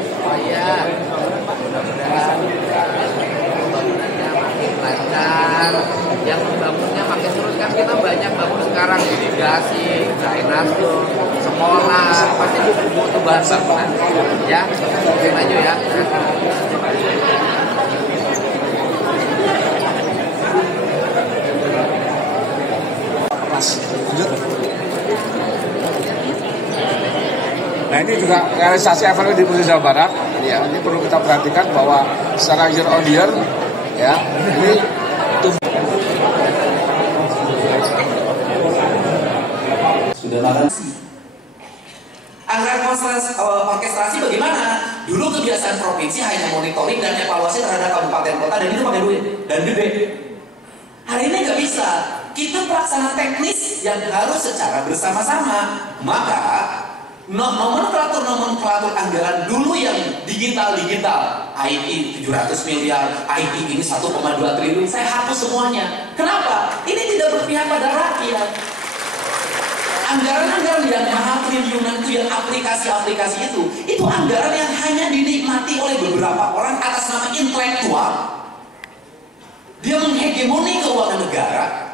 supaya mudah-mudahan pembangunannya makin lancar, yang membangunnya makin terus. Kan kita banyak bangun sekarang irigasi, drainase, sekolah, pasti butuh bahan bangunan. Ya, maju ya. Lanjut. Nah, ini juga realisasi evaluasi di Provinsi Jawa Barat. Ya, ini perlu kita perhatikan bahwa secara year on year, ya, ini sudah makan. Anggaran orkestrasi bagaimana? Dulu kebiasaan provinsi hanya monitoring dan evaluasi terhadap kabupaten kota, dan itu pakai duit dan gede. Hari ini nggak bisa. Kita pelaksana teknis yang harus secara bersama-sama. Maka nomenklatur anggaran dulu yang digital, IT 700 miliar, IT ini 1,2 triliun, saya hapus semuanya. Kenapa? Ini tidak berpihak pada rakyat. Anggaran-anggaran yang mahal triliunan itu, yang aplikasi-aplikasi itu anggaran yang hanya dinikmati oleh beberapa orang atas nama intelektual. Dia menghegemoni keuangan negara.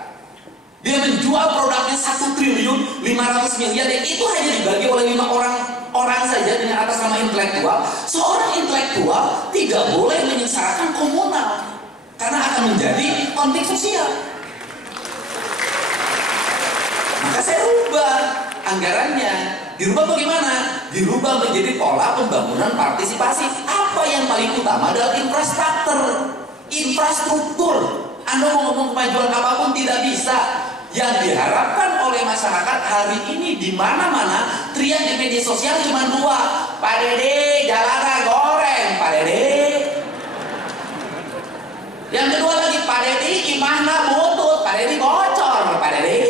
Dia menjual produknya 1 triliun 500 miliar, dan itu hanya dibagi oleh 5 orang saja dengan atas nama intelektual. Seorang intelektual tidak boleh menyengsarakan komunal karena akan menjadi konflik sosial. Maka saya rubah anggarannya. Dirubah bagaimana? Dirubah menjadi pola pembangunan partisipasi. Apa yang paling utama adalah infrastruktur. Anda mau ngomong kemajuan apapun tidak bisa. Yang diharapkan oleh masyarakat hari ini di mana-mana, teriak di media sosial cuma 2. Pak Dede, jalanan goreng, Pak Dede. Yang kedua lagi, Pak Dede, imahna butut, Pak Dede bocor, Pak Dede.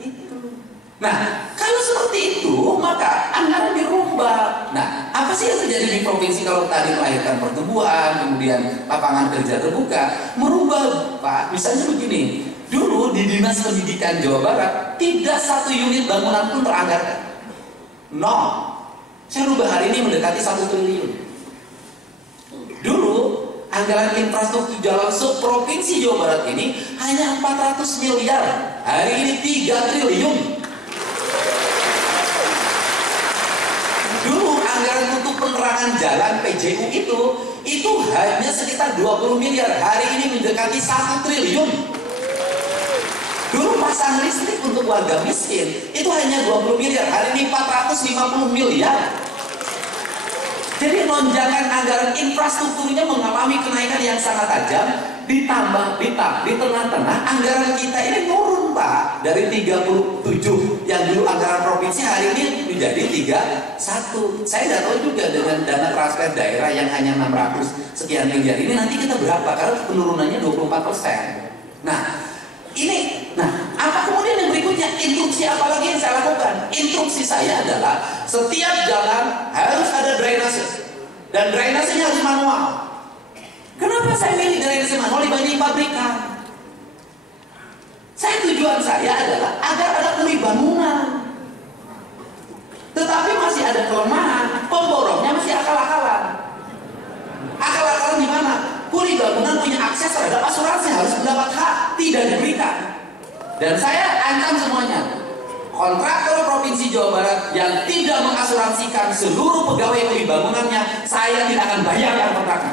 Itu. Nah, kalau seperti itu, maka anggaran dirubah. Nah, apa sih yang terjadi di provinsi kalau tadi melahirkan pertumbuhan, kemudian lapangan kerja terbuka? Merubah, Pak. Misalnya begini. Dulu di Dinas Pendidikan Jawa Barat tidak 1 unit bangunan pun teranggarkan. 0. Saya rubah hari ini mendekati 1 triliun. Dulu anggaran infrastruktur jalan seprovinsi Jawa Barat ini hanya 400 miliar. Hari ini 3 triliun. Dulu anggaran untuk penerangan jalan PJU itu hanya sekitar 20 miliar. Hari ini mendekati 1 triliun. Dulu pasang listrik untuk warga miskin itu hanya 20 miliar, hari ini 450 miliar. Jadi lonjakan anggaran infrastrukturnya mengalami kenaikan yang sangat tajam. Ditambah di tengah-tengah anggaran kita ini turun, Pak, dari 37 yang dulu anggaran provinsi hari ini menjadi 31. Saya nggak tahu juga dengan dana transfer daerah yang hanya 600 sekian miliar ini nanti kita berapa, karena penurunannya 24%. Nah, apa kemudian yang berikutnya? Instruksi apa lagi yang saya lakukan? Instruksi saya adalah setiap jalan harus ada drainase, dan drainasenya harus manual. Kenapa saya milih drainase manual dibanding pabrikan? Tujuan saya adalah agar ada pulih bangunan. Tetapi masih ada kelemahan, pemborongnya masih akal-akalan. Akal-akalan di mana? Pulih bangunan punya akses terhadap asuransi, harus mendapat hak, tidak diberikan. Dan saya ancam semuanya, kontraktor Provinsi Jawa Barat yang tidak mengasuransikan seluruh pegawai pulih bangunannya, saya tidak akan bayar kontraknya.